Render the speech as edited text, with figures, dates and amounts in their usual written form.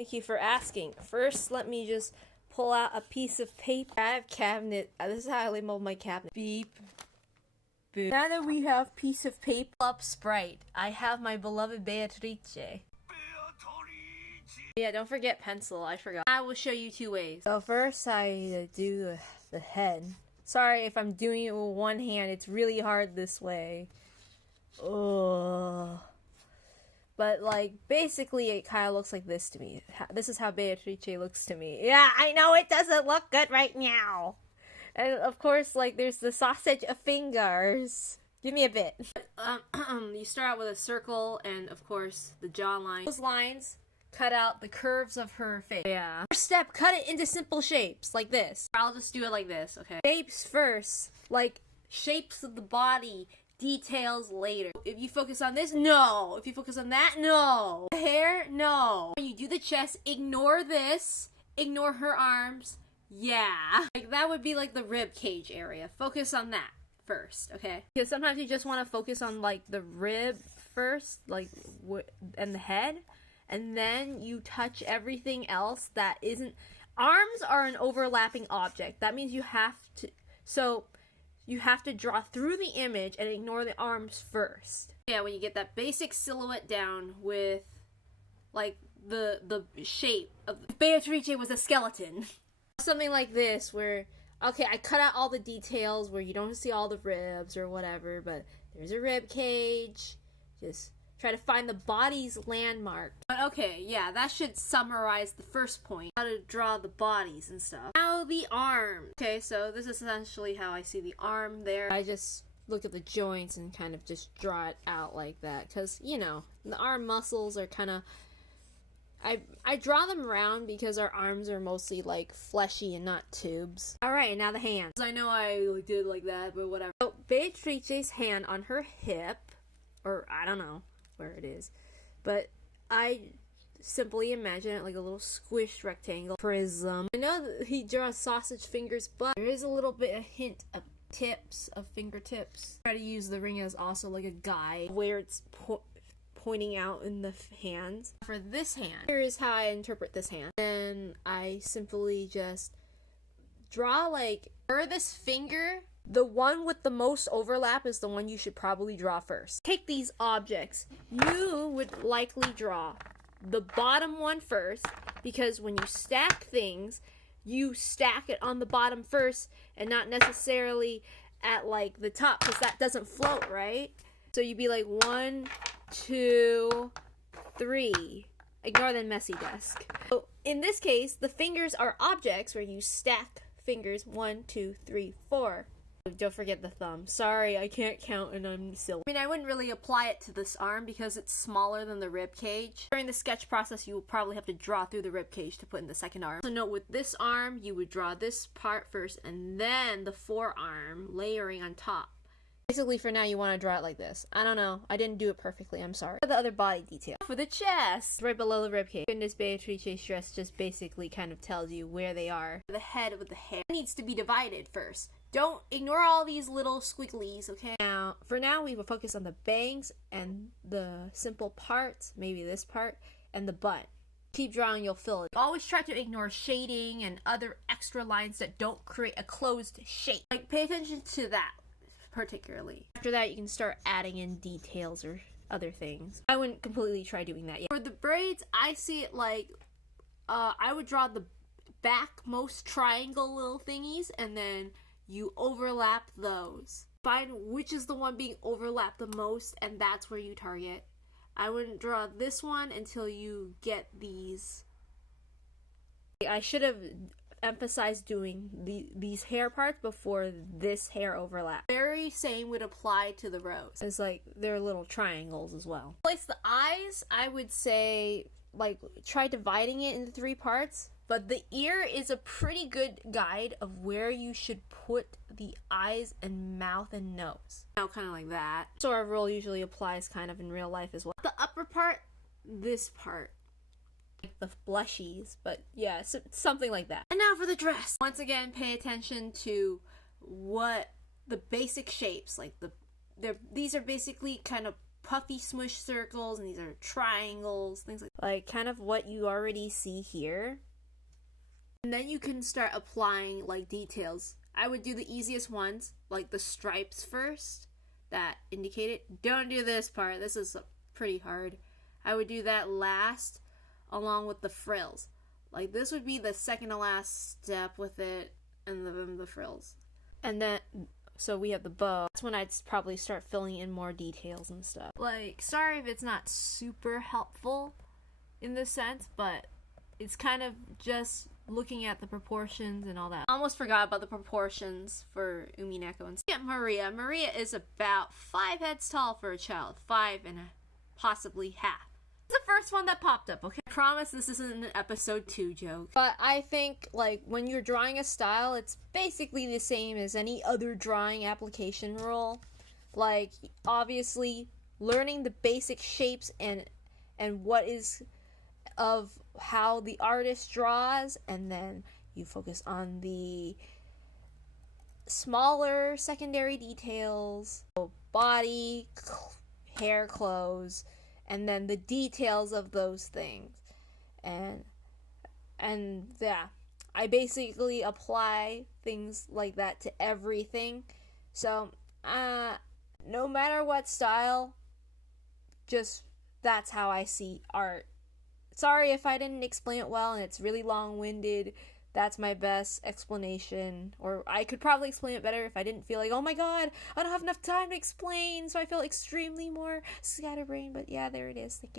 Thank you for asking. First, let me just pull out a piece of paper. I have cabinet. This is how I label my cabinet. Beep. Boop. Now that we have piece of paper up Sprite, I have my beloved Beatrice. Yeah, don't forget pencil. I forgot. I will show you two ways. So first, I do the head. Sorry if I'm doing it with one hand. It's really hard this way. Ugh. But, like, basically it kind of looks like this to me. This is how Beatrice looks to me. Yeah, I know it doesn't look good right now. And, of course, like, there's the sausage of fingers. Give me a bit. You start out with a circle and, of course, the jawline. Those lines cut out the curves of her face. Yeah. First step, cut it into simple shapes, like this. I'll just do it like this, okay? Shapes first. Like, shapes of the body. Details later. If you focus on this, no. If you focus on that, no. The hair, no. When you do the chest, ignore this. Ignore her arms. Yeah. Like, that would be like the rib cage area. Focus on that first, okay? Because sometimes you just want to focus on like the rib first, like, and the head. And then you touch everything else that isn't. Arms are an overlapping object. That means you have to. So you have to draw through the image and ignore the arms first. Yeah, when you get that basic silhouette down with, like, the shape of... Beatrice was a skeleton. Something like this, where, okay, I cut out all the details where you don't see all the ribs or whatever, but there's a rib cage. Just try to find the body's landmark. But okay, yeah, that should summarize the first point. How to draw the bodies and stuff. Now the arm. Okay, so this is essentially how I see the arm there. I just look at the joints and kind of just draw it out like that. Because, you know, the arm muscles are kind of... I draw them around because our arms are mostly, like, fleshy and not tubes. Alright, now the hands. I know I did like that, but whatever. So, Beatrice's hand on her hip, or I don't know where it is, but I simply imagine it like a little squished rectangle prism. I know that he draws sausage fingers, but there is a little bit of hint of tips, of fingertips. Try to use the ring as also like a guide where it's pointing out in the hands. For this hand, here is how I interpret this hand. And I simply just draw, like, for this finger, the one with the most overlap is the one you should probably draw first. Take these objects. You would likely draw the bottom one first, because when you stack things, you stack it on the bottom first and not necessarily at, like, the top, because that doesn't float, right? So you'd be like 1, 2, 3. Ignore the messy desk. So in this case, the fingers are objects where you stack fingers 1, 2, 3, 4. Don't forget the thumb. Sorry, I can't count and I'm silly. I mean, I wouldn't really apply it to this arm because it's smaller than the rib cage. During the sketch process, you will probably have to draw through the rib cage to put in the second arm. So note, with this arm, you would draw this part first and then the forearm layering on top. Basically, for now, you want to draw it like this. I don't know. I didn't do it perfectly. I'm sorry. For the other body detail. For the chest, right below the ribcage. Goodness, Beatrice's dress just basically kind of tells you where they are. The head with the hair needs to be divided first. Don't ignore all these little squigglies, okay? Now, for now, we will focus on the bangs and the simple parts, maybe this part, and the butt. Keep drawing, you'll fill it. Always try to ignore shading and other extra lines that don't create a closed shape. Like, pay attention to that. Particularly. After that, you can start adding in details or other things. I wouldn't completely try doing that yet. For the braids, I see it like, I would draw the backmost triangle little thingies, and then you overlap those. Find which is the one being overlapped the most, and that's where you target. I wouldn't draw this one until you get these. I should have emphasize doing these hair parts before this hair overlap. Very same would apply to the rows. It's like they're little triangles as well. Place the eyes, I would say, like, try dividing it into 3 parts, but the ear is a pretty good guide of where you should put the eyes and mouth and nose. You know, kind of like that. So our rule usually applies kind of in real life as well. The upper part, this part. The blushies, but yeah, something like that. And now for the dress. Once again, pay attention to what the basic shapes, like these are basically kind of puffy smush circles, and these are triangles, things like kind of what you already see here. And then you can start applying like details. I would do the easiest ones, like the stripes first that indicate it. Don't do this part. This is pretty hard. I would do that last, along with the frills. Like this would be the second to last step with it, and the frills. And then, so we have the bow. That's when I'd probably start filling in more details and stuff. Like, sorry if it's not super helpful in this sense, but it's kind of just looking at the proportions and all that. I almost forgot about the proportions for Umineko. And get Maria. Maria is about 5 heads tall for a child. 5 and possibly half. It's the first one that popped up, okay? I promise this isn't an episode 2 joke. But I think, like, when you're drawing a style, it's basically the same as any other drawing application rule. Like, obviously, learning the basic shapes and what is of how the artist draws, and then you focus on the smaller secondary details, body, hair, clothes, and then the details of those things. And yeah, I basically apply things like that to everything. So no matter what style, just that's how I see art. Sorry if I didn't explain it well and it's really long-winded. That's my best explanation. Or I could probably explain it better if I didn't feel like, oh my god, I don't have enough time to explain. So I feel extremely more scatterbrained. But yeah, there it is. Thank you.